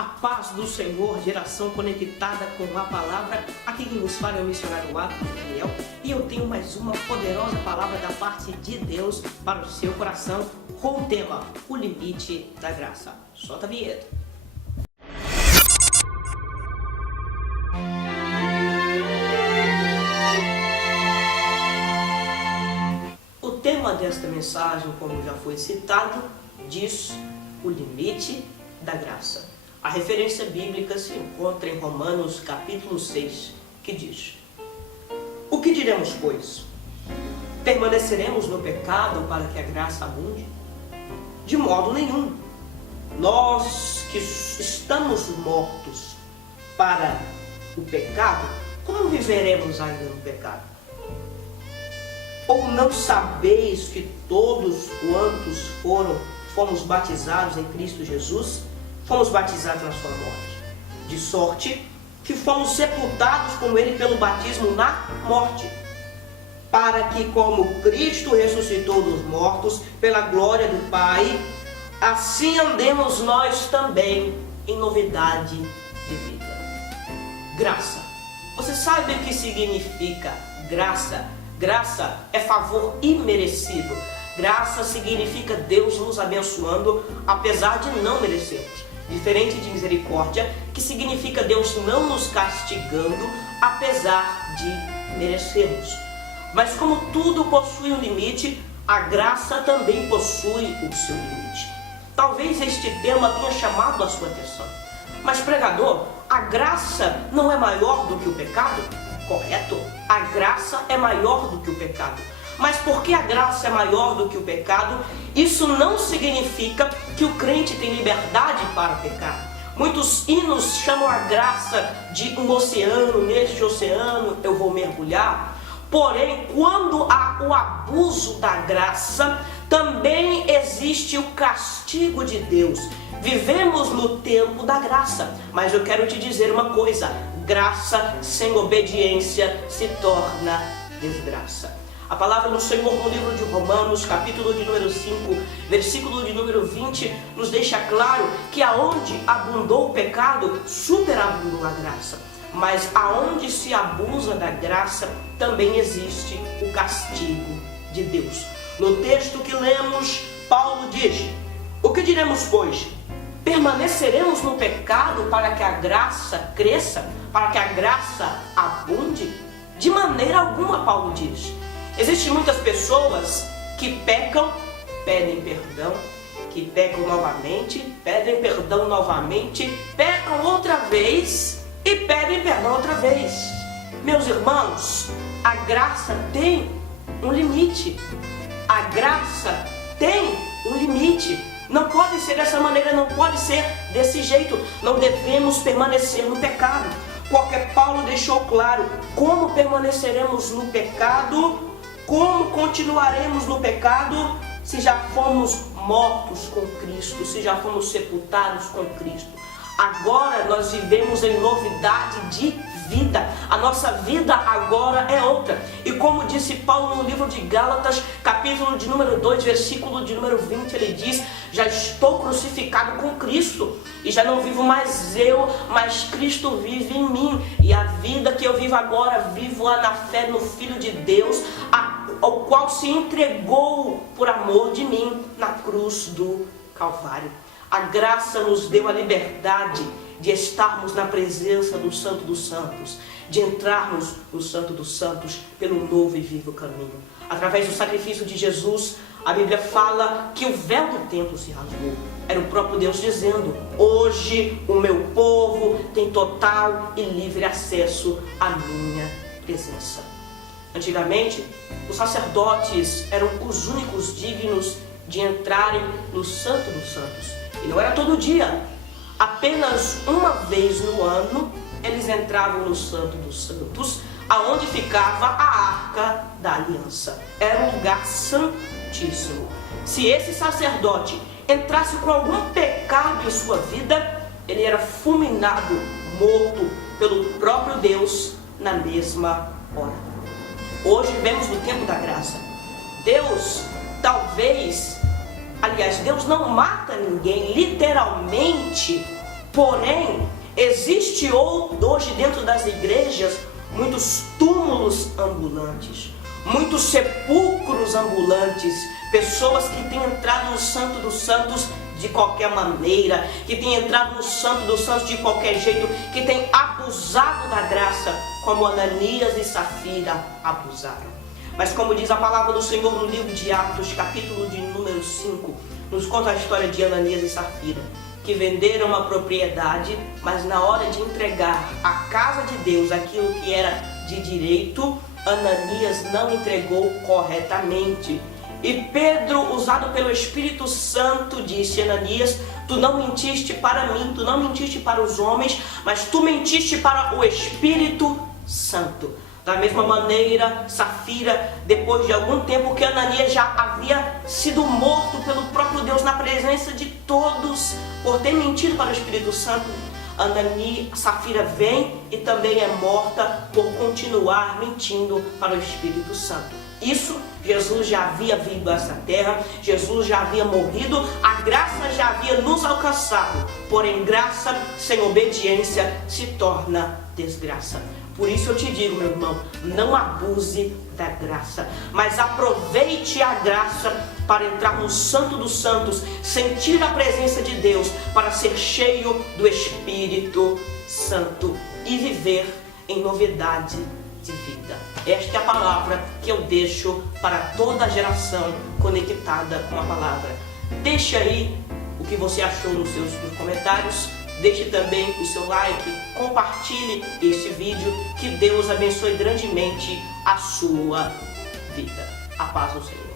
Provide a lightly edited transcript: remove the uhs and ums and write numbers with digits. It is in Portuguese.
A paz do Senhor, geração conectada com a palavra. Aqui quem nos fala é o missionário Daniel, e eu tenho mais uma poderosa palavra da parte de Deus para o seu coração, com o tema: o limite da graça. Solta a vinheta. O tema desta mensagem, como já foi citado, diz o limite da graça. A referência bíblica se encontra em Romanos capítulo 6, que diz: O que diremos, pois? Permaneceremos no pecado para que a graça abunde? De modo nenhum. Nós que estamos mortos para o pecado, como viveremos ainda no pecado? Ou não sabeis que todos quantos fomos batizados em Cristo Jesus, fomos batizados na sua morte, de sorte que fomos sepultados com ele pelo batismo na morte, para que, como Cristo ressuscitou dos mortos pela glória do Pai, assim andemos nós também em novidade de vida. Graça. Você sabe o que significa graça? Graça é favor imerecido. Graça significa Deus nos abençoando apesar de não merecermos. Diferente de misericórdia, que significa Deus não nos castigando apesar de merecermos. Mas como tudo possui um limite, a graça também possui o seu limite. Talvez este tema tenha chamado a sua atenção. Mas, pregador, a graça não é maior do que o pecado? Correto, a graça é maior do que o pecado. Mas porque a graça é maior do que o pecado, isso não significa que o crente tem liberdade para pecar. Muitos hinos chamam a graça de um oceano. Neste oceano eu vou mergulhar. Porém, quando há o abuso da graça, também existe o castigo de Deus. Vivemos no tempo da graça, mas eu quero te dizer uma coisa: graça sem obediência se torna desgraça. A palavra do Senhor no livro de Romanos, capítulo de número 5, versículo de número 20, nos deixa claro que aonde abundou o pecado, superabundou a graça. Mas aonde se abusa da graça, também existe o castigo de Deus. No texto que lemos, Paulo diz: O que diremos, pois? Permaneceremos no pecado para que a graça cresça? Para que a graça abunde? De maneira alguma, Paulo diz. Existem muitas pessoas que pecam, pedem perdão, que pecam novamente, pedem perdão novamente, pecam outra vez e pedem perdão outra vez. Meus irmãos, a graça tem um limite. A graça tem um limite. Não pode ser dessa maneira, não pode ser desse jeito. Não devemos permanecer no pecado. Porque Paulo deixou claro como permaneceremos no pecado. Como continuaremos no pecado se já fomos mortos com Cristo, se já fomos sepultados com Cristo? Agora nós vivemos em novidade de vida. A nossa vida agora é outra. E como disse Paulo no livro de Gálatas, capítulo de número 2, versículo de número 20, ele diz: Já estou crucificado com Cristo, e já não vivo mais eu, mas Cristo vive em mim. E a vida que eu vivo agora, vivo-a na fé no Filho de Deus, ao qual se entregou por amor de mim na cruz do Calvário. A graça nos deu a liberdade de estarmos na presença do Santo dos Santos, de entrarmos no Santo dos Santos pelo novo e vivo caminho. Através do sacrifício de Jesus, a Bíblia fala que o véu do templo se rasgou. Era o próprio Deus dizendo: hoje o meu povo tem total e livre acesso à minha presença. Antigamente, os sacerdotes eram os únicos dignos de entrarem no Santo dos Santos. E não era todo dia. Apenas uma vez no ano, eles entravam no Santo dos Santos, aonde ficava a Arca da Aliança. Era um lugar santíssimo. Se esse sacerdote entrasse com algum pecado em sua vida, ele era fulminado, morto pelo próprio Deus na mesma hora. Hoje vivemos no tempo da graça. Deus talvez Aliás, Deus não mata ninguém literalmente Porém, existe hoje dentro das igrejas muitos túmulos ambulantes, muitos sepulcros ambulantes, pessoas que têm entrado no Santo dos Santos de qualquer maneira, que têm entrado no Santo dos Santos de qualquer jeito, que têm abusado da graça, como Ananias e Safira abusaram. Mas como diz a palavra do Senhor no livro de Atos, capítulo de número 5, nos conta a história de Ananias e Safira, que venderam uma propriedade, mas na hora de entregar à casa de Deus aquilo que era de direito, Ananias não entregou corretamente. E Pedro, usado pelo Espírito Santo, disse: Ananias, tu não mentiste para mim, tu não mentiste para os homens, mas tu mentiste para o Espírito Santo. Da mesma maneira, Safira, depois de algum tempo que Ananias já havia sido morto pelo próprio Deus na presença de todos, por ter mentido para o Espírito Santo, Safira vem e também é morta por continuar mentindo para o Espírito Santo. Isso, Jesus já havia vindo a essa terra, Jesus já havia morrido, a graça já havia nos alcançado. Porém, graça sem obediência se torna desgraça. Por isso eu te digo, meu irmão, não abuse da graça, mas aproveite a graça para entrar no Santo dos Santos, sentir a presença de Deus, para ser cheio do Espírito Santo e viver em novidade de vida. Esta é a palavra que eu deixo para toda a geração conectada com a palavra. Deixe aí o que você achou nos comentários. Deixe também o seu like, compartilhe este vídeo, que Deus abençoe grandemente a sua vida. A paz do Senhor.